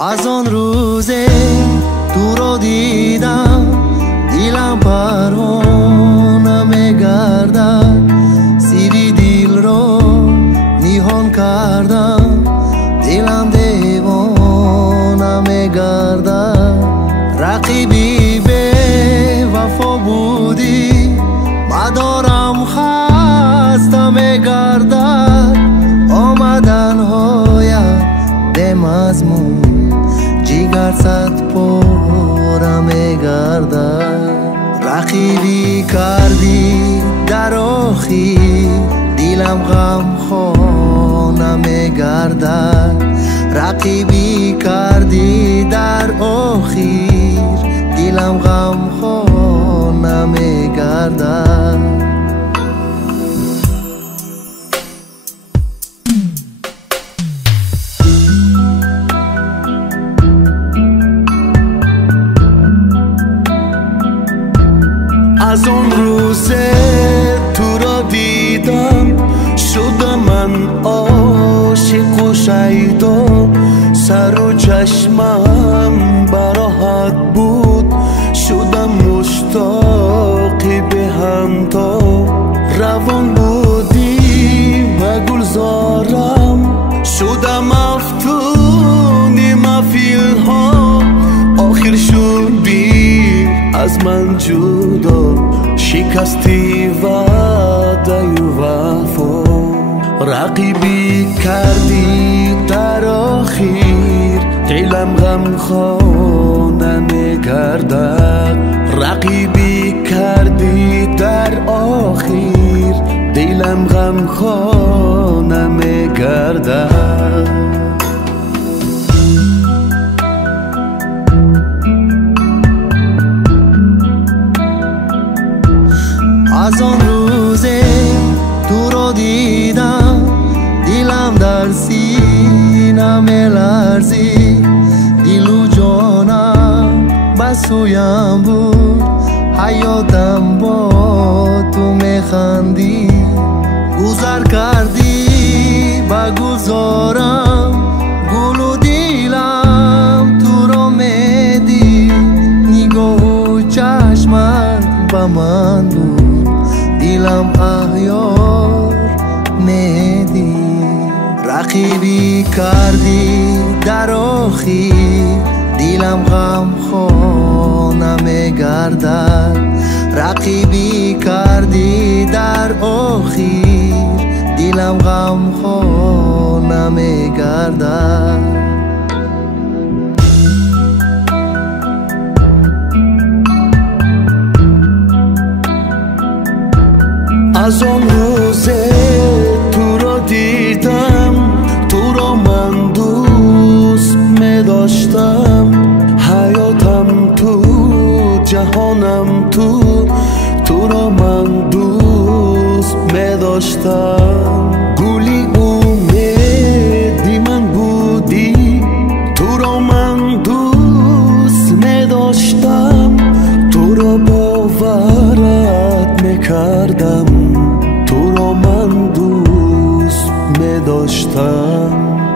از آن روزه تو رو دیدم دیلم پروانه میگردد، سیری دل رو نیهان کردم، دلم دیوانه میگردد. رقیبی به وفا بودی، مدارم خسته میگردد، آمدن هایت به مضمون جگر صد پاره میگردد. رقیبی کردی در آخر دلم غم خانه میگردد، رقیبی کردی در آخر دلم غم خانه میگردد. از اون روزه تو را دیدم شدم من عاشق و شیدا، سر و چشمم براحت بود، شدم مشتاقی به همتا. روان بودی و گلزارم، شدم افتونی مفیل ها، آخر شدی از من جدا، شکستی وعده و وفا. رقیبی کردی در آخر دلم غم خانه میگردد، رقیبی کردی در آخر دلم غم خانه میگردد. از آن روزه تو رو دیدم دلم در سینه میلرزید، دل و جانم به سویم بود، حیاتم با تو میخندی. گذر کردی به گذارم، گل و دلم تو رو میدی، نگاه و چشمت به من بود، دلم احیار میدی. رقیبی کردی در آخر دلم غم خانه میگردد، رقیبی کردی در آخر دلم غم خانه میگردد. از آن روزه تو را دیدم، تو را من دوست می داشتم، حیاتم تو جهانم تو را من دوست می داشتم. گلی امیدی من بودی، تو را من دوست می داشتم، تو را باورت می کردم، تو را من دوست می داشتم.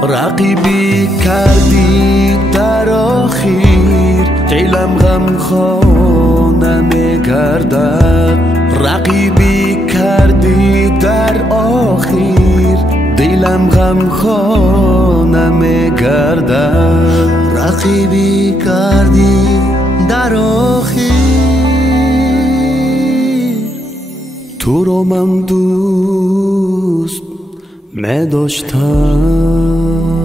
رقیبی کردی در آخر دلم غم خانه میگردد، رقیبی کردی در آخر دلم غم خانه میگردد. رقیبی کردی در آخر تو رو من دوست می داشتم.